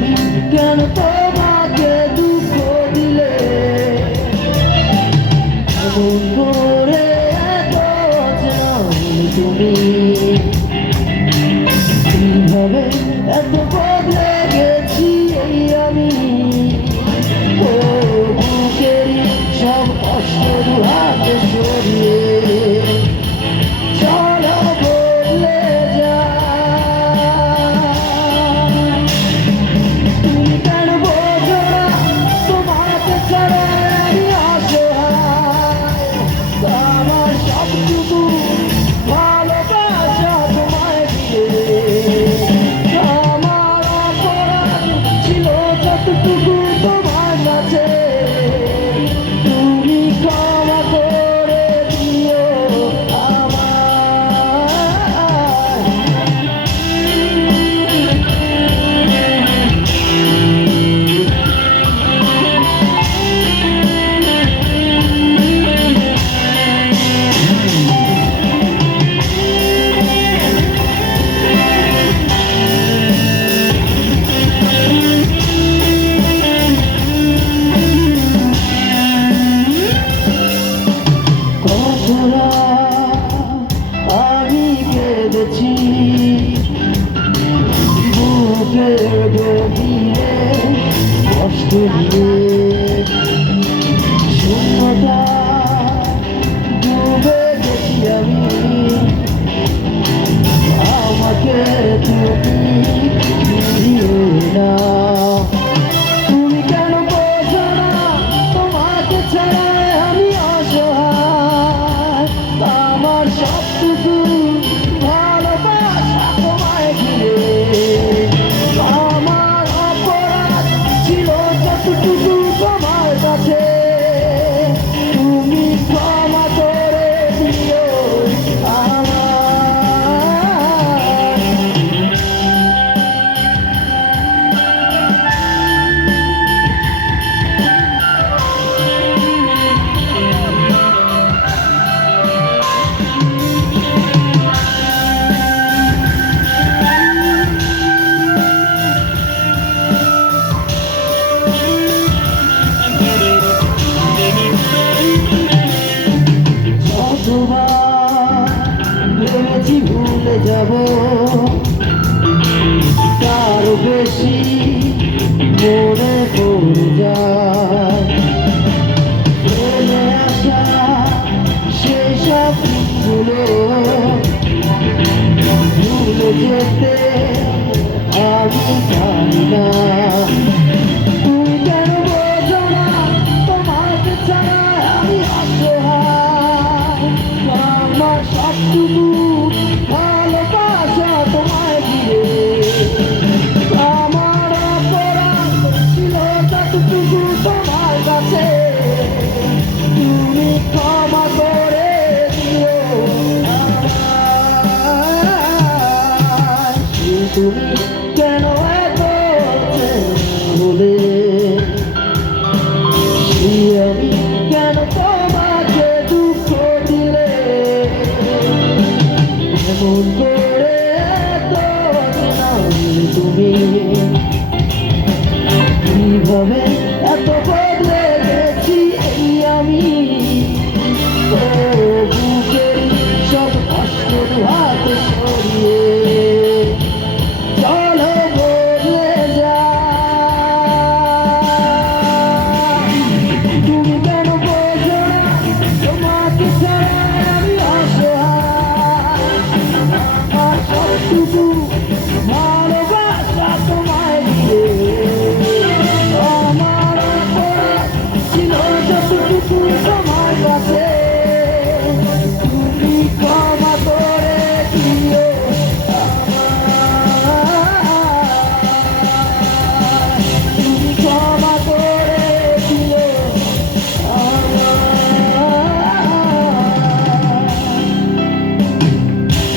আমি কেন তোমাকে দুঃখ দিলে এমন করে এত অচেনা হলে তুমি কিভাবে এত বদলে গেছি এই আমি ও বুকেরই সব কষ্ট দুহাতে সরিয়ে আমি কেঁদেছি বুকের গভীরে কষ্ট দিয়ে শূন্যতা ডুবে গেছি আমি আমাকে তুমি ফিরিয়ে না তুমি কেন বোঝো না তোমাকে ছাড়া আমি অসহায় আমার সবটুকু ভালোবাসা তোমায় ঘিরে আমার অপরাধ ছিল যতটুকু তোমার কাছে তুমি ক্ষমা করে দিও ভেবেছি ভুলে যাব তারও বেশি মনে পড়ে যায় ফেলে আসা সেসব দিনগুলো ভুলে যেতে আমি জানি না